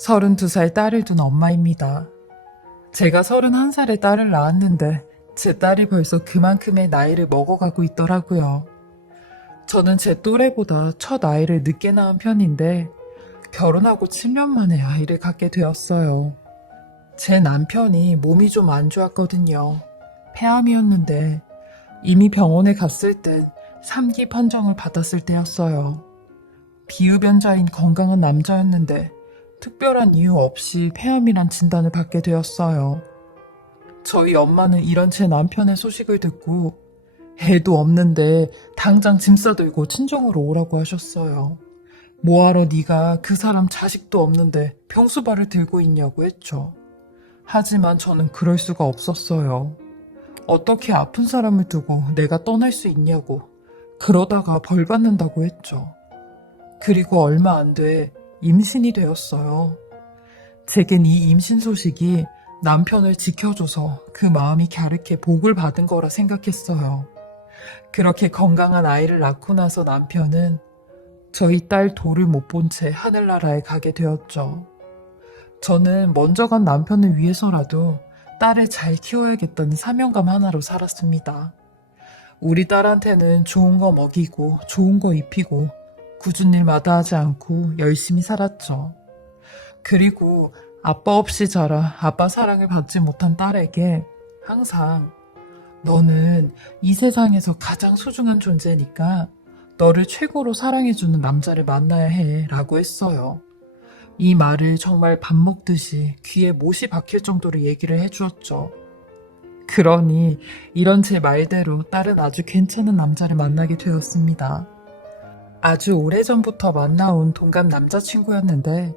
32살 딸을 둔 엄마입니다. 제가 31살에 딸을 낳았는데 제 딸이 벌써 그만큼의 나이를 먹어가고 있더라고요. 저는 제 또래보다 첫 아이를 늦게 낳은 편인데 결혼하고 7년 만에 아이를 갖게 되었어요. 제 남편이 몸이 좀 안 좋았거든요. 폐암이었는데 이미 병원에 갔을 땐 3기 판정을 받았을 때였어요. 비흡연자인 건강한 남자였는데 특별한 이유 없이 폐암이란 진단을 받게 되었어요. 저희 엄마는 이런 제 남편의 소식을 듣고 애도 없는데 당장 짐 싸들고 친정으로 오라고 하셨어요. 뭐하러 네가 그 사람 자식도 없는데 병수발을 들고 있냐고 했죠. 하지만 저는 그럴 수가 없었어요. 어떻게 아픈 사람을 두고 내가 떠날 수 있냐고, 그러다가 벌 받는다고 했죠. 그리고 얼마 안 돼 임신이 되었어요. 제겐 이 임신 소식이 남편을 지켜줘서 그 마음이 갸륵해 복을 받은 거라 생각했어요. 그렇게 건강한 아이를 낳고 나서 남편은 저희 딸 도를 못 본 채 하늘나라에 가게 되었죠. 저는 먼저 간 남편을 위해서라도 딸을 잘 키워야겠다는 사명감 하나로 살았습니다. 우리 딸한테는 좋은 거 먹이고 좋은 거 입히고 굳은 일 마다하지 않고 열심히 살았죠. 그리고 아빠 없이 자라 아빠 사랑을 받지 못한 딸에게 항상 너는 이 세상에서 가장 소중한 존재니까 너를 최고로 사랑해주는 남자를 만나야 해 라고 했어요. 이 말을 정말 밥 먹듯이 귀에 못이 박힐 정도로 얘기를 해주었죠. 그러니 이런 제 말대로 딸은 아주 괜찮은 남자를 만나게 되었습니다. 아주 오래전부터 만나온 동갑 남자친구였는데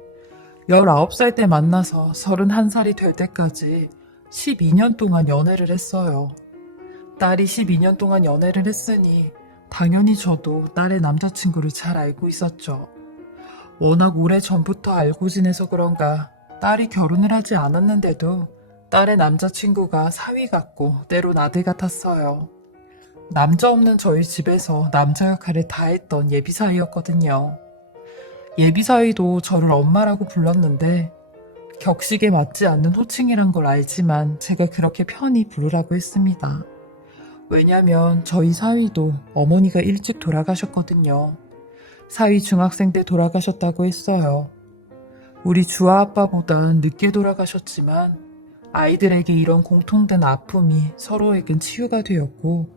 19살 때 만나서 31살이 될 때까지 12년 동안 연애를 했어요. 딸이 12년 동안 연애를 했으니 당연히 저도 딸의 남자친구를 잘 알고 있었죠. 워낙 오래전부터 알고 지내서 그런가 딸이 결혼을 하지 않았는데도 딸의 남자친구가 사위 같고 때론 아들 같았어요. 남자 없는 저희 집에서 남자 역할을 다 했던 예비사위였거든요. 예비사위도 저를 엄마라고 불렀는데 격식에 맞지 않는 호칭이란 걸 알지만 제가 그렇게 편히 부르라고 했습니다. 왜냐면 저희 사위도 어머니가 일찍 돌아가셨거든요. 사위 중학생 때 돌아가셨다고 했어요. 우리 주아 아빠보단 늦게 돌아가셨지만 아이들에게 이런 공통된 아픔이 서로에겐 치유가 되었고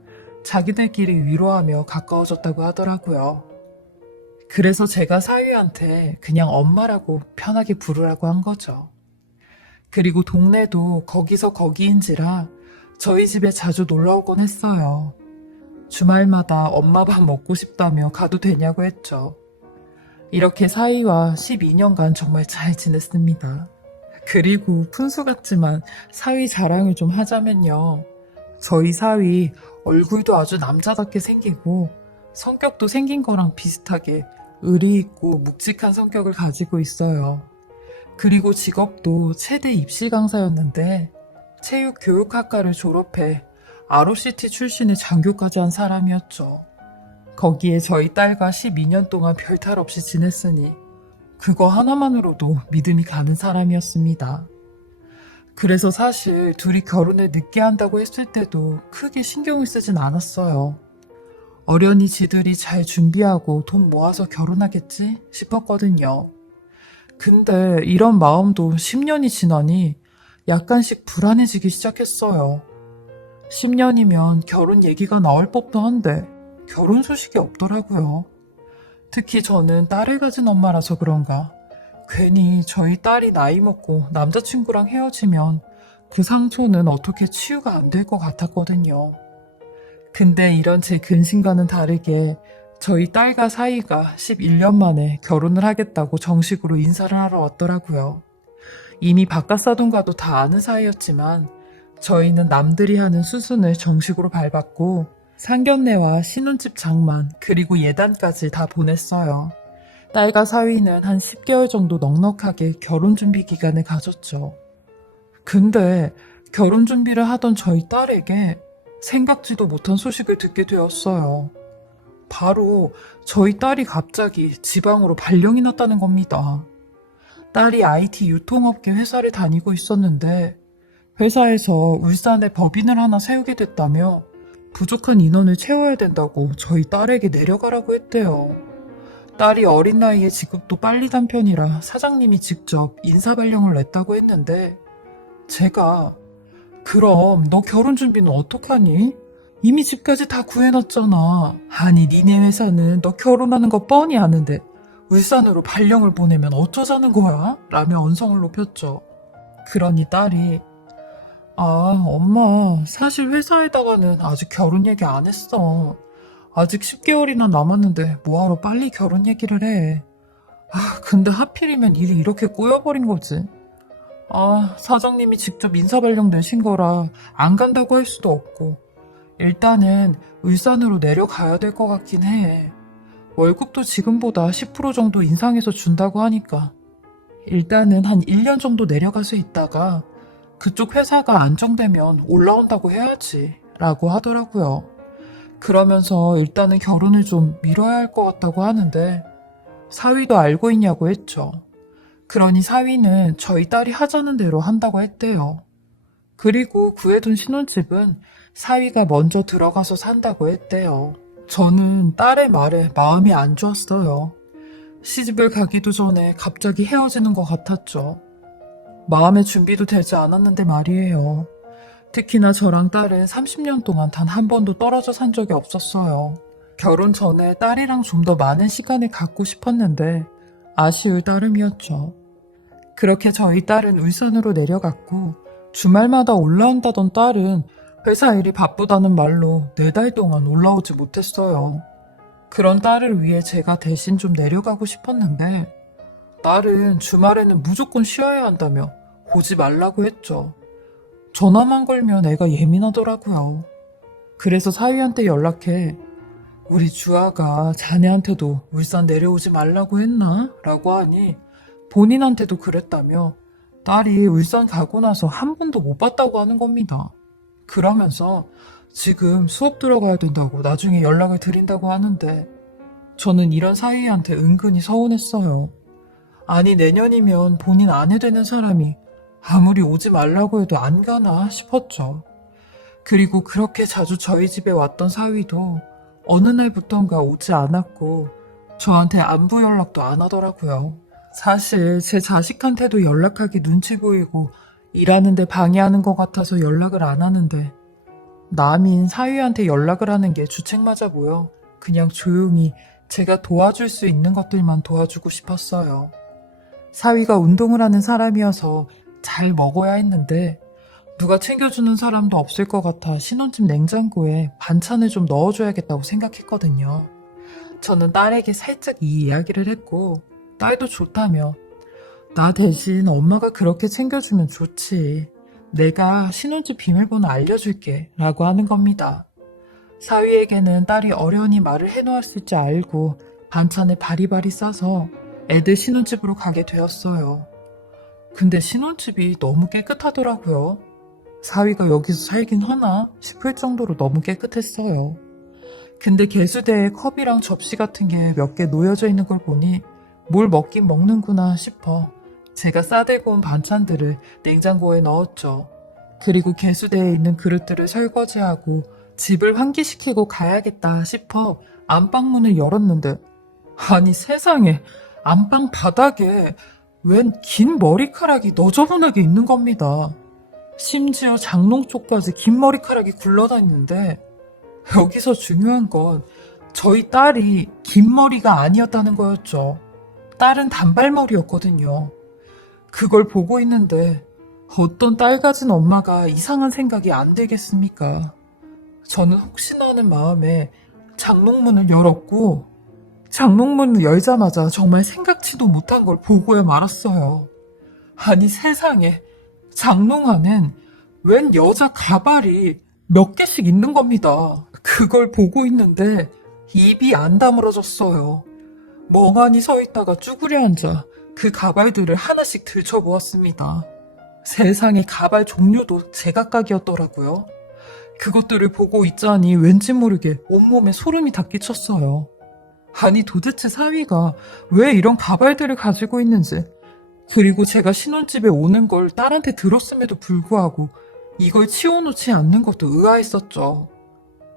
자기들끼리 위로하며 가까워졌다고 하더라고요. 그래서 제가 사위한테 그냥 엄마라고 편하게 부르라고 한 거죠. 그리고 동네도 거기서 거기인지라 저희 집에 자주 놀러 오곤 했어요. 주말마다 엄마 밥 먹고 싶다며 가도 되냐고 했죠. 이렇게 사위와 12년간 정말 잘 지냈습니다. 그리고 푼수 같지만 사위 자랑을 좀 하자면요. 저희 사위 얼굴도 아주 남자답게 생기고 성격도 생긴 거랑 비슷하게 의리 있고 묵직한 성격을 가지고 있어요. 그리고 직업도 체대 입시 강사였는데 체육교육학과를 졸업해 ROCT 출신의 장교까지 한 사람이었죠. 거기에 저희 딸과 12년 동안 별탈 없이 지냈으니 그거 하나만으로도 믿음이 가는 사람이었습니다. 그래서 사실 둘이 결혼을 늦게 한다고 했을 때도 크게 신경을 쓰진 않았어요. 어련히 지들이 잘 준비하고 돈 모아서 결혼하겠지 싶었거든요. 근데 이런 마음도 10년이 지나니 약간씩 불안해지기 시작했어요. 10년이면 결혼 얘기가 나올 법도 한데 결혼 소식이 없더라고요. 특히 저는 딸을 가진 엄마라서 그런가 괜히 저희 딸이 나이 먹고 남자친구랑 헤어지면 그 상처는 어떻게 치유가 안 될 것 같았거든요. 근데 이런 제 근심과는 다르게 저희 딸과 사이가 11년 만에 결혼을 하겠다고 정식으로 인사를 하러 왔더라고요. 이미 바깥사돈과도 다 아는 사이였지만 저희는 남들이 하는 수순을 정식으로 밟았고 상견례와 신혼집 장만 그리고 예단까지 다 보냈어요. 딸과 사위는 한 10개월 정도 넉넉하게 결혼 준비 기간을 가졌죠. 근데 결혼 준비를 하던 저희 딸에게 생각지도 못한 소식을 듣게 되었어요. 바로 저희 딸이 갑자기 지방으로 발령이 났다는 겁니다. 딸이 IT 유통업계 회사를 다니고 있었는데 회사에서 울산에 법인을 하나 세우게 됐다며 부족한 인원을 채워야 된다고 저희 딸에게 내려가라고 했대요. 딸이 어린 나이에 직급도 빨리 단 편이라 사장님이 직접 인사발령을 냈다고 했는데 제가 그럼 너 결혼 준비는 어떡하니? 이미 집까지 다 구해놨잖아. 아니 니네 회사는 너 결혼하는 거 뻔히 아는데 울산으로 발령을 보내면 어쩌자는 거야? 라며 언성을 높였죠. 그러니 딸이 엄마 사실 회사에다가는 아직 결혼 얘기 안 했어. 아직 10개월이나 남았는데 뭐하러 빨리 결혼 얘기를 해. 근데 하필이면 일이 이렇게 꼬여버린 거지. 사장님이 직접 인사발령 내신 거라 안 간다고 할 수도 없고 일단은 울산으로 내려가야 될 것 같긴 해. 월급도 지금보다 10% 정도 인상해서 준다고 하니까 일단은 한 1년 정도 내려가서 있다가 그쪽 회사가 안정되면 올라온다고 해야지 라고 하더라고요. 그러면서 일단은 결혼을 좀 미뤄야 할 것 같다고 하는데 사위도 알고 있냐고 했죠. 그러니 사위는 저희 딸이 하자는 대로 한다고 했대요. 그리고 구해둔 신혼집은 사위가 먼저 들어가서 산다고 했대요. 저는 딸의 말에 마음이 안 좋았어요. 시집을 가기도 전에 갑자기 헤어지는 것 같았죠. 마음의 준비도 되지 않았는데 말이에요. 특히나 저랑 딸은 30년 동안 단 한 번도 떨어져 산 적이 없었어요. 결혼 전에 딸이랑 좀 더 많은 시간을 갖고 싶었는데 아쉬울 따름이었죠. 그렇게 저희 딸은 울산으로 내려갔고 주말마다 올라온다던 딸은 회사 일이 바쁘다는 말로 4달 동안 올라오지 못했어요. 그런 딸을 위해 제가 대신 좀 내려가고 싶었는데 딸은 주말에는 무조건 쉬어야 한다며 오지 말라고 했죠. 전화만 걸면 애가 예민하더라고요. 그래서 사위한테 연락해 우리 주아가 자네한테도 울산 내려오지 말라고 했나? 라고 하니 본인한테도 그랬다며 딸이 울산 가고 나서 한 번도 못 봤다고 하는 겁니다. 그러면서 지금 수업 들어가야 된다고 나중에 연락을 드린다고 하는데 저는 이런 사위한테 은근히 서운했어요. 아니 내년이면 본인 아내 되는 사람이 아무리 오지 말라고 해도 안 가나 싶었죠. 그리고 그렇게 자주 저희 집에 왔던 사위도 어느 날부턴가 오지 않았고 저한테 안부 연락도 안 하더라고요. 사실 제 자식한테도 연락하기 눈치 보이고 일하는데 방해하는 것 같아서 연락을 안 하는데 남인 사위한테 연락을 하는 게 주책 맞아 보여 그냥 조용히 제가 도와줄 수 있는 것들만 도와주고 싶었어요. 사위가 운동을 하는 사람이어서 잘 먹어야 했는데 누가 챙겨주는 사람도 없을 것 같아 신혼집 냉장고에 반찬을 좀 넣어줘야겠다고 생각했거든요. 저는 딸에게 살짝 이 이야기를 했고 딸도 좋다며 나 대신 엄마가 그렇게 챙겨주면 좋지. 내가 신혼집 비밀번호 알려줄게 라고 하는 겁니다. 사위에게는 딸이 어련히 말을 해놓았을 줄 알고 반찬을 바리바리 싸서 애들 신혼집으로 가게 되었어요. 근데 신혼집이 너무 깨끗하더라고요. 사위가 여기서 살긴 하나 싶을 정도로 너무 깨끗했어요. 근데 개수대에 컵이랑 접시 같은 게 몇 개 놓여져 있는 걸 보니 뭘 먹긴 먹는구나 싶어 제가 싸들고 온 반찬들을 냉장고에 넣었죠. 그리고 개수대에 있는 그릇들을 설거지하고 집을 환기시키고 가야겠다 싶어 안방문을 열었는데 아니 세상에 안방 바닥에 웬 긴 머리카락이 너저분하게 있는 겁니다. 심지어 장롱 쪽까지 긴 머리카락이 굴러다니는데 여기서 중요한 건 저희 딸이 긴 머리가 아니었다는 거였죠. 딸은 단발머리였거든요. 그걸 보고 있는데 어떤 딸 가진 엄마가 이상한 생각이 안 들겠습니까? 저는 혹시나 하는 마음에 장롱문을 열었고 장롱문을 열자마자 정말 생각지도 못한 걸 보고야 말았어요. 아니 세상에 장롱 안엔 웬 여자 가발이 몇 개씩 있는 겁니다. 그걸 보고 있는데 입이 안 다물어졌어요. 멍하니 서 있다가 쭈그려 앉아 그 가발들을 하나씩 들춰보았습니다. 세상에 가발 종류도 제각각이었더라고요. 그것들을 보고 있자니 왠지 모르게 온몸에 소름이 다 끼쳤어요. 아니 도대체 사위가 왜 이런 가발들을 가지고 있는지 그리고 제가 신혼집에 오는 걸 딸한테 들었음에도 불구하고 이걸 치워놓지 않는 것도 의아했었죠.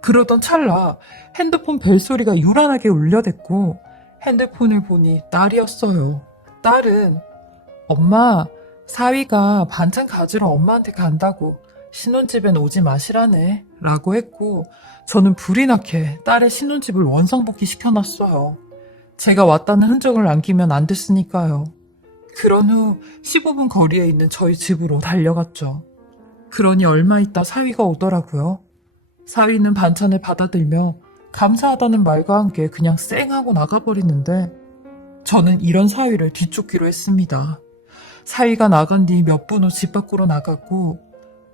그러던 찰나 핸드폰 벨소리가 요란하게 울려댔고 핸드폰을 보니 딸이었어요. 딸은 엄마, 사위가 반찬 가지러 엄마한테 간다고 신혼집엔 오지 마시라네 라고 했고 저는 불이 나게 딸의 신혼집을 원상복귀 시켜놨어요. 제가 왔다는 흔적을 남기면 안 됐으니까요. 그런 후 15분 거리에 있는 저희 집으로 달려갔죠. 그러니 얼마 있다 사위가 오더라고요. 사위는 반찬을 받아들며 감사하다는 말과 함께 그냥 쌩 하고 나가버리는데 저는 이런 사위를 뒤쫓기로 했습니다. 사위가 나간 뒤 몇 분 후 집 밖으로 나갔고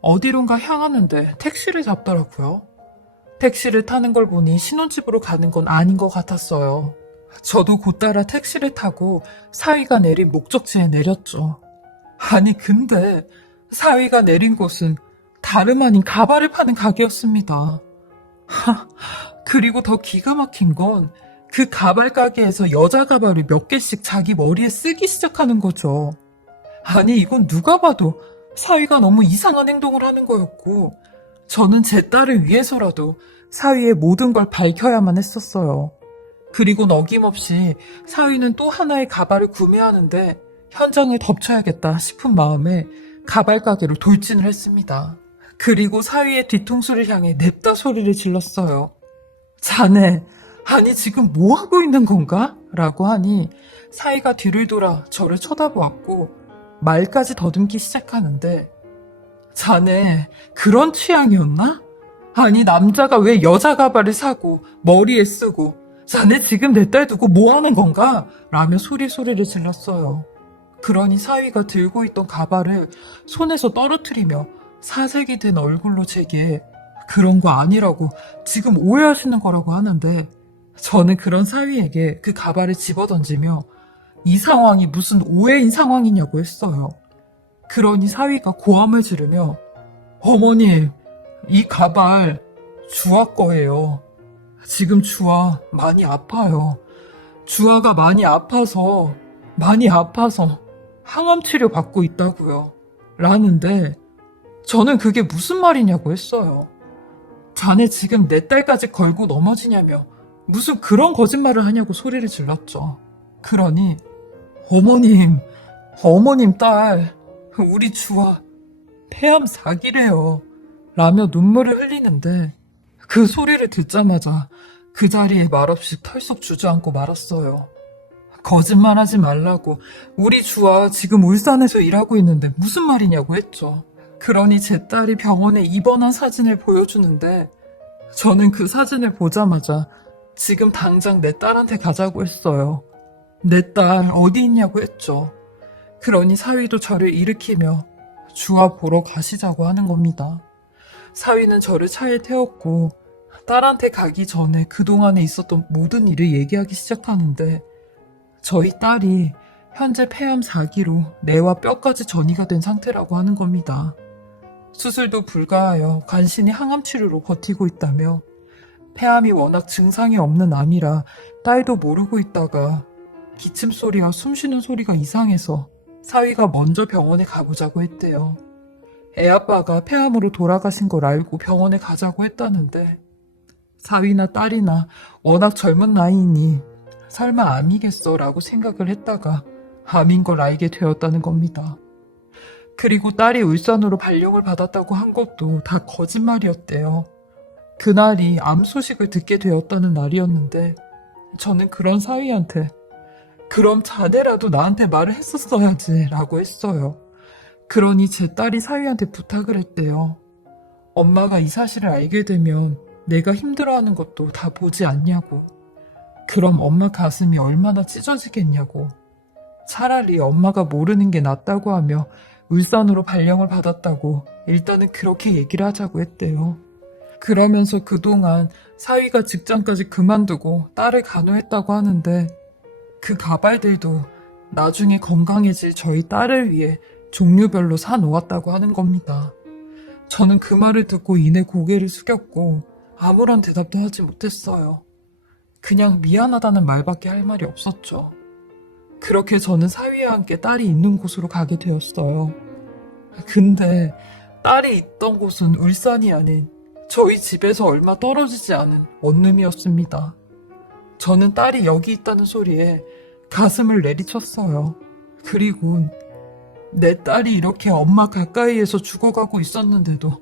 어디론가 향하는데 택시를 잡더라고요. 택시를 타는 걸 보니 신혼집으로 가는 건 아닌 것 같았어요. 저도 곧따라 택시를 타고 사위가 내린 목적지에 내렸죠. 아니 근데 사위가 내린 곳은 다름 아닌 가발을 파는 가게였습니다. 그리고 더 기가 막힌 건 그 가발 가게에서 여자 가발을 몇 개씩 자기 머리에 쓰기 시작하는 거죠. 아니 이건 누가 봐도 사위가 너무 이상한 행동을 하는 거였고 저는 제 딸을 위해서라도 사위의 모든 걸 밝혀야만 했었어요. 그리고 어김없이 사위는 또 하나의 가발을 구매하는데 현장을 덮쳐야겠다 싶은 마음에 가발 가게로 돌진을 했습니다. 그리고 사위의 뒤통수를 향해 냅다 소리를 질렀어요. 자네, 아니 지금 뭐 하고 있는 건가? 라고 하니 사위가 뒤를 돌아 저를 쳐다보았고 말까지 더듬기 시작하는데 자네 그런 취향이었나? 아니 남자가 왜 여자 가발을 사고 머리에 쓰고 자네 지금 내 딸 두고 뭐 하는 건가? 라며 소리를 질렀어요. 그러니 사위가 들고 있던 가발을 손에서 떨어뜨리며 사색이 든 얼굴로 제게 그런 거 아니라고 지금 오해하시는 거라고 하는데 저는 그런 사위에게 그 가발을 집어던지며 이 상황이 무슨 오해인 상황이냐고 했어요. 그러니 사위가 고함을 지르며 어머님, 이 가발 주아 거예요. 지금 주아 많이 아파요. 주아가 많이 아파서 항암 치료 받고 있다고요. 라는데 저는 그게 무슨 말이냐고 했어요. 자네 지금 내 딸까지 걸고 넘어지냐며 무슨 그런 거짓말을 하냐고 소리를 질렀죠. 그러니 어머님 딸 우리 주아 폐암 4기래요. 라며 눈물을 흘리는데 그 소리를 듣자마자 그 자리에 말없이 털썩 주저앉고 말았어요. 거짓말하지 말라고 우리 주아 지금 울산에서 일하고 있는데 무슨 말이냐고 했죠. 그러니 제 딸이 병원에 입원한 사진을 보여주는데 저는 그 사진을 보자마자 지금 당장 내 딸한테 가자고 했어요. 내 딸 어디 있냐고 했죠. 그러니 사위도 저를 일으키며 주아 보러 가시자고 하는 겁니다. 사위는 저를 차에 태웠고 딸한테 가기 전에 그동안에 있었던 모든 일을 얘기하기 시작하는데 저희 딸이 현재 폐암 4기로 뇌와 뼈까지 전이가 된 상태라고 하는 겁니다. 수술도 불가하여 간신히 항암 치료로 버티고 있다며 폐암이 워낙 증상이 없는 암이라 딸도 모르고 있다가 기침 소리와 숨쉬는 소리가 이상해서 사위가 먼저 병원에 가보자고 했대요. 애아빠가 폐암으로 돌아가신 걸 알고 병원에 가자고 했다는데 사위나 딸이나 워낙 젊은 나이니 설마 암이겠어 라고 생각을 했다가 암인 걸 알게 되었다는 겁니다. 그리고 딸이 울산으로 발령을 받았다고 한 것도 다 거짓말이었대요. 그날이 암 소식을 듣게 되었다는 날이었는데 저는 그런 사위한테 그럼 자네라도 나한테 말을 했었어야지 라고 했어요. 그러니 제 딸이 사위한테 부탁을 했대요. 엄마가 이 사실을 알게 되면 내가 힘들어하는 것도 다 보지 않냐고. 그럼 엄마 가슴이 얼마나 찢어지겠냐고. 차라리 엄마가 모르는 게 낫다고 하며 울산으로 발령을 받았다고 일단은 그렇게 얘기를 하자고 했대요. 그러면서 그동안 사위가 직장까지 그만두고 딸을 간호했다고 하는데 그 가발들도 나중에 건강해질 저희 딸을 위해 종류별로 사놓았다고 하는 겁니다. 저는 그 말을 듣고 이내 고개를 숙였고 아무런 대답도 하지 못했어요. 그냥 미안하다는 말밖에 할 말이 없었죠. 그렇게 저는 사위와 함께 딸이 있는 곳으로 가게 되었어요. 근데 딸이 있던 곳은 울산이 아닌 저희 집에서 얼마 떨어지지 않은 원룸이었습니다. 저는 딸이 여기 있다는 소리에 가슴을 내리쳤어요. 그리고 내 딸이 이렇게 엄마 가까이에서 죽어가고 있었는데도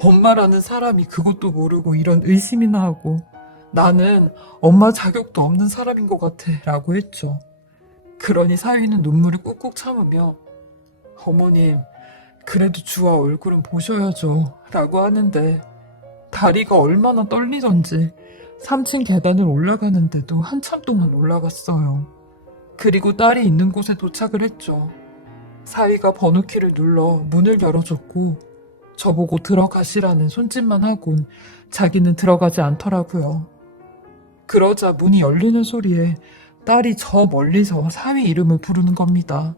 엄마라는 사람이 그것도 모르고 이런 의심이나 하고 나는 엄마 자격도 없는 사람인 것 같아 라고 했죠. 그러니 사위는 눈물을 꾹꾹 참으며 어머님 그래도 주아 얼굴은 보셔야죠 라고 하는데 다리가 얼마나 떨리던지 3층 계단을 올라가는데도 한참 동안 올라갔어요. 그리고 딸이 있는 곳에 도착을 했죠. 사위가 번호키를 눌러 문을 열어줬고 저보고 들어가시라는 손짓만 하곤 자기는 들어가지 않더라고요. 그러자 문이 열리는 소리에 딸이 저 멀리서 사위 이름을 부르는 겁니다.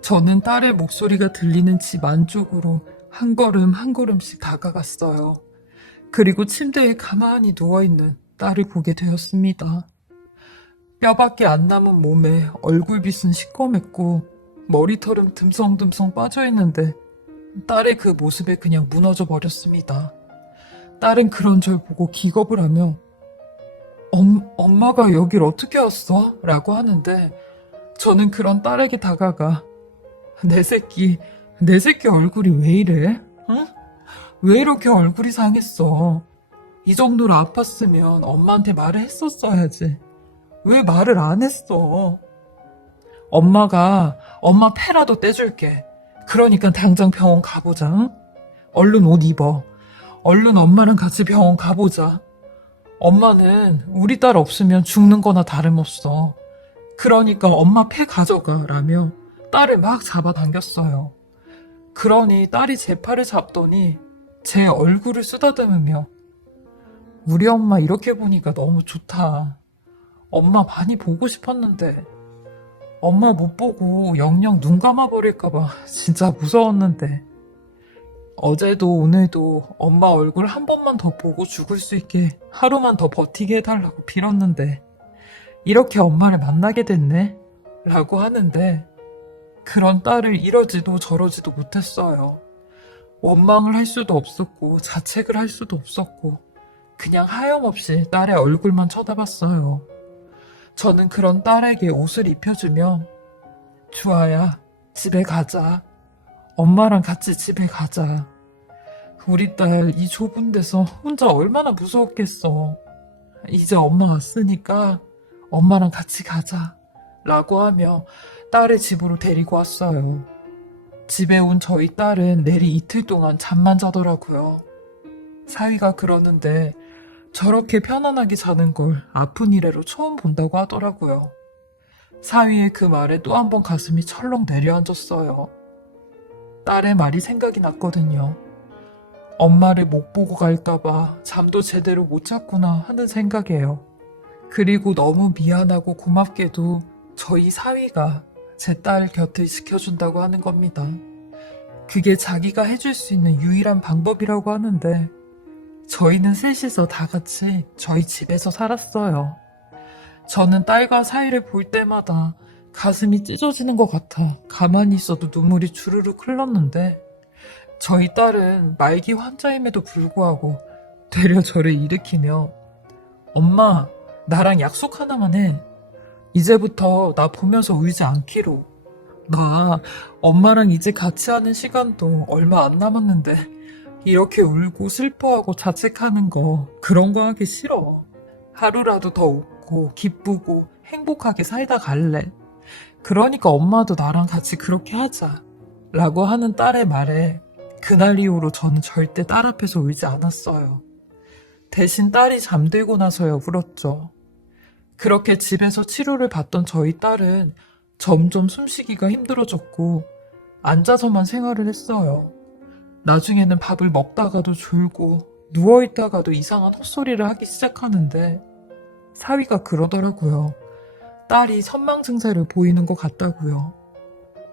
저는 딸의 목소리가 들리는 집 안쪽으로 한 걸음 한 걸음씩 다가갔어요. 그리고 침대에 가만히 누워있는 딸을 보게 되었습니다. 뼈밖에 안 남은 몸에 얼굴빛은 시꺼맸고 머리털은 듬성듬성 빠져있는데 딸의 그 모습에 그냥 무너져 버렸습니다. 딸은 그런 절 보고 기겁을 하며 엄마가 여길 어떻게 왔어? 라고 하는데 저는 그런 딸에게 다가가 내 새끼 얼굴이 왜 이래? 응? 왜 이렇게 얼굴이 상했어? 이 정도로 아팠으면 엄마한테 말을 했었어야지. 왜 말을 안 했어? 엄마가 엄마 패라도 떼줄게. 그러니까 당장 병원 가보자. 응? 얼른 옷 입어. 얼른 엄마랑 같이 병원 가보자. 엄마는 우리 딸 없으면 죽는 거나 다름없어. 그러니까 엄마 패 가져가 라며 딸을 막 잡아당겼어요. 그러니 딸이 제 팔을 잡더니 제 얼굴을 쓰다듬으며 우리 엄마 이렇게 보니까 너무 좋다. 엄마 많이 보고 싶었는데 엄마 못 보고 영영 눈 감아버릴까봐 진짜 무서웠는데 어제도 오늘도 엄마 얼굴 한 번만 더 보고 죽을 수 있게 하루만 더 버티게 해달라고 빌었는데 이렇게 엄마를 만나게 됐네 라고 하는데 그런 딸을 이러지도 저러지도 못했어요. 원망을 할 수도 없었고 자책을 할 수도 없었고 그냥 하염없이 딸의 얼굴만 쳐다봤어요. 저는 그런 딸에게 옷을 입혀주며 주아야 집에 가자. 엄마랑 같이 집에 가자. 우리 딸 이 좁은 데서 혼자 얼마나 무서웠겠어. 이제 엄마 왔으니까 엄마랑 같이 가자. 라고 하며 딸을 집으로 데리고 왔어요. 집에 온 저희 딸은 내리 이틀 동안 잠만 자더라고요. 사위가 그러는데 저렇게 편안하게 자는 걸 아픈 이래로 처음 본다고 하더라고요. 사위의 그 말에 또 한 번 가슴이 철렁 내려앉았어요. 딸의 말이 생각이 났거든요. 엄마를 못 보고 갈까봐 잠도 제대로 못 잤구나 하는 생각이에요. 그리고 너무 미안하고 고맙게도 저희 사위가 제 딸 곁을 지켜준다고 하는 겁니다. 그게 자기가 해줄 수 있는 유일한 방법이라고 하는데 저희는 셋이서 다 같이 저희 집에서 살았어요. 저는 딸과 사위를 볼 때마다 가슴이 찢어지는 것 같아 가만히 있어도 눈물이 주르륵 흘렀는데 저희 딸은 말기 환자임에도 불구하고 되려 저를 일으키며 엄마 나랑 약속 하나만 해. 이제부터 나 보면서 울지 않기로. 나 엄마랑 이제 같이 하는 시간도 얼마 안 남았는데 이렇게 울고 슬퍼하고 자책하는 거 그런 거 하기 싫어. 하루라도 더 웃고 기쁘고 행복하게 살다 갈래. 그러니까 엄마도 나랑 같이 그렇게 하자. 라고 하는 딸의 말에 그날 이후로 저는 절대 딸 앞에서 울지 않았어요. 대신 딸이 잠들고 나서야 울었죠. 그렇게 집에서 치료를 받던 저희 딸은 점점 숨쉬기가 힘들어졌고 앉아서만 생활을 했어요. 나중에는 밥을 먹다가도 졸고 누워있다가도 이상한 헛소리를 하기 시작하는데 사위가 그러더라고요. 딸이 선망 증세를 보이는 것 같다고요.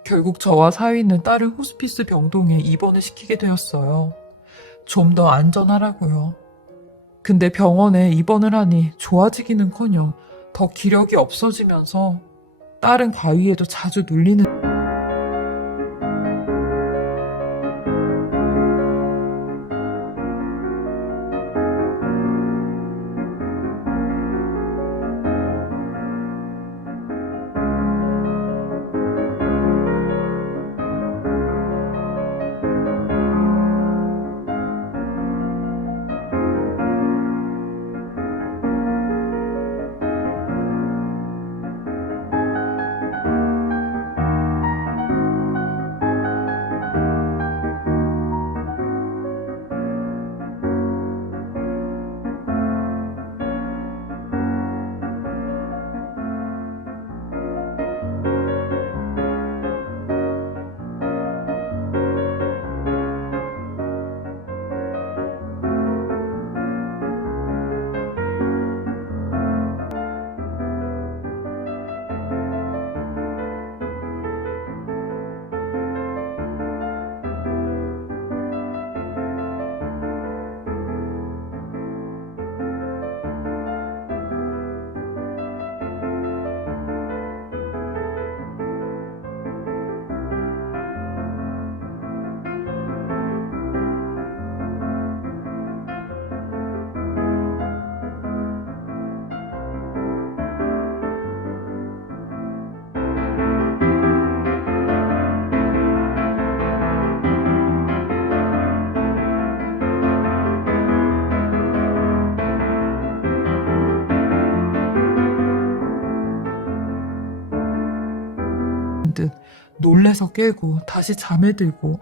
결국 저와 사위는 딸을 호스피스 병동에 입원을 시키게 되었어요. 좀 더 안전하라고요. 근데 병원에 입원을 하니 좋아지기는커녕 더 기력이 없어지면서 딸은 가위에도 자주 눌리는 듯 놀래서 깨고 다시 잠에 들고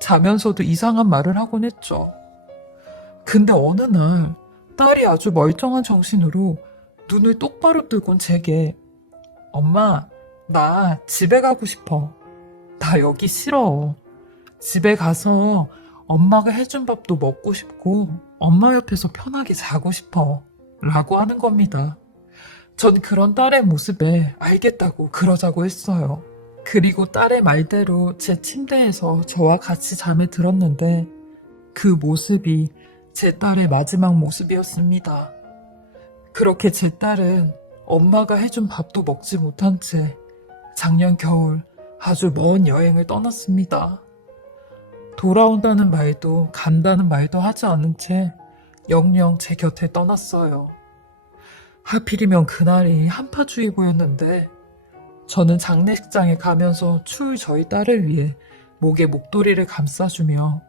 자면서도 이상한 말을 하곤 했죠. 근데 어느 날 딸이 아주 멀쩡한 정신으로 눈을 똑바로 뜨곤 제게 엄마, 나 집에 가고 싶어. 나 여기 싫어. 집에 가서 엄마가 해준 밥도 먹고 싶고 엄마 옆에서 편하게 자고 싶어. 라고 하는 겁니다. 전 그런 딸의 모습에 알겠다고 그러자고 했어요. 그리고 딸의 말대로 제 침대에서 저와 같이 잠에 들었는데 그 모습이 제 딸의 마지막 모습이었습니다. 그렇게 제 딸은 엄마가 해준 밥도 먹지 못한 채 작년 겨울 아주 먼 여행을 떠났습니다. 돌아온다는 말도 간다는 말도 하지 않은 채 영영 제 곁을 떠났어요. 하필이면 그날이 한파주의보였는데 저는 장례식장에 가면서 추울 저희 딸을 위해 목에 목도리를 감싸주며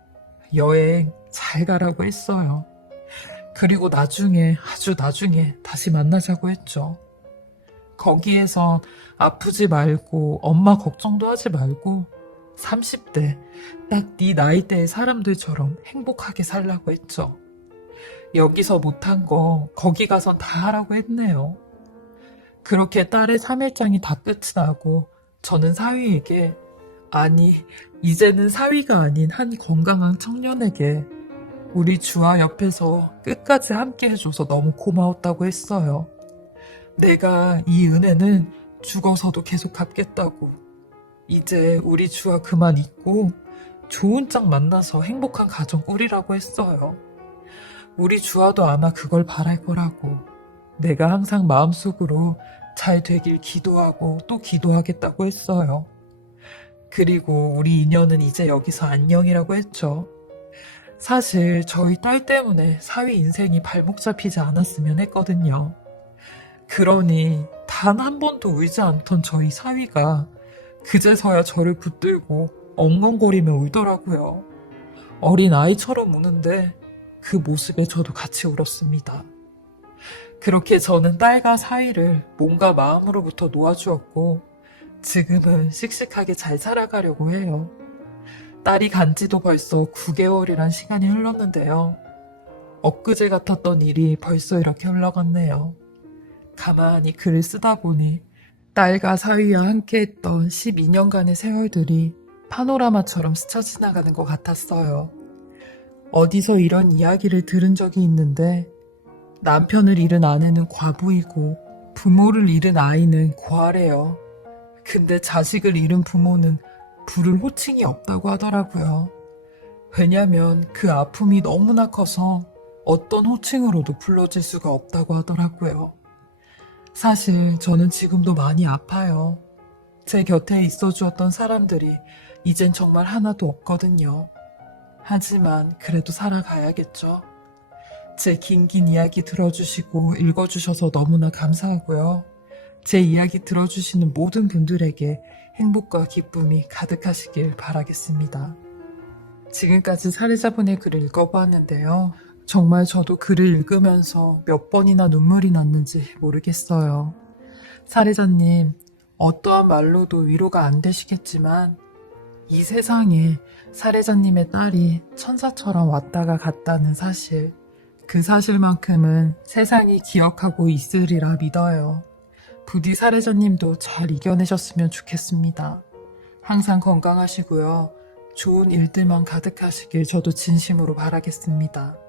여행 잘 가라고 했어요. 그리고 나중에, 아주 나중에 다시 만나자고 했죠. 거기에선 아프지 말고 엄마 걱정도 하지 말고 30대 딱 네 나이대의 사람들처럼 행복하게 살라고 했죠. 여기서 못한 거 거기 가선 다 하라고 했네요. 그렇게 딸의 3일장이 다 끝이 나고 저는 사위에게, 아니 이제는 사위가 아닌 한 건강한 청년에게 우리 주아 옆에서 끝까지 함께 해줘서 너무 고마웠다고 했어요. 내가 이 은혜는 죽어서도 계속 갚겠다고. 이제 우리 주아 그만 잊고 좋은 짝 만나서 행복한 가정 꾸리라고 했어요. 우리 주아도 아마 그걸 바랄 거라고. 내가 항상 마음속으로 잘 되길 기도하고 또 기도하겠다고 했어요. 그리고 우리 인연은 이제 여기서 안녕이라고 했죠. 사실 저희 딸 때문에 사위 인생이 발목 잡히지 않았으면 했거든요. 그러니 단 한 번도 울지 않던 저희 사위가 그제서야 저를 붙들고 엉엉거리며 울더라고요. 어린 아이처럼 우는데 그 모습에 저도 같이 울었습니다. 그렇게 저는 딸과 사위를 몸과 마음으로부터 놓아주었고 지금은 씩씩하게 잘 살아가려고 해요. 딸이 간 지도 벌써 9개월이란 시간이 흘렀는데요. 엊그제 같았던 일이 벌써 이렇게 흘러갔네요. 가만히 글을 쓰다 보니 딸과 사위와 함께했던 12년간의 세월들이 파노라마처럼 스쳐 지나가는 것 같았어요. 어디서 이런 이야기를 들은 적이 있는데 남편을 잃은 아내는 과부이고 부모를 잃은 아이는 고아래요. 근데 자식을 잃은 부모는 부를 호칭이 없다고 하더라고요. 왜냐면 그 아픔이 너무나 커서 어떤 호칭으로도 불러질 수가 없다고 하더라고요. 사실 저는 지금도 많이 아파요. 제 곁에 있어 주었던 사람들이 이젠 정말 하나도 없거든요. 하지만 그래도 살아가야겠죠. 제 긴긴 이야기 들어주시고 읽어주셔서 너무나 감사하고요. 제 이야기 들어주시는 모든 분들에게 행복과 기쁨이 가득하시길 바라겠습니다. 지금까지 살해자분의 글을 읽어보았는데요. 정말 저도 글을 읽으면서 몇 번이나 눈물이 났는지 모르겠어요. 살해자님, 어떠한 말로도 위로가 안 되시겠지만 이 세상에 살해자님의 딸이 천사처럼 왔다가 갔다는 사실, 그 사실만큼은 세상이 기억하고 있으리라 믿어요. 부디 살해자님도 잘 이겨내셨으면 좋겠습니다. 항상 건강하시고요. 좋은 일들만 가득하시길 저도 진심으로 바라겠습니다.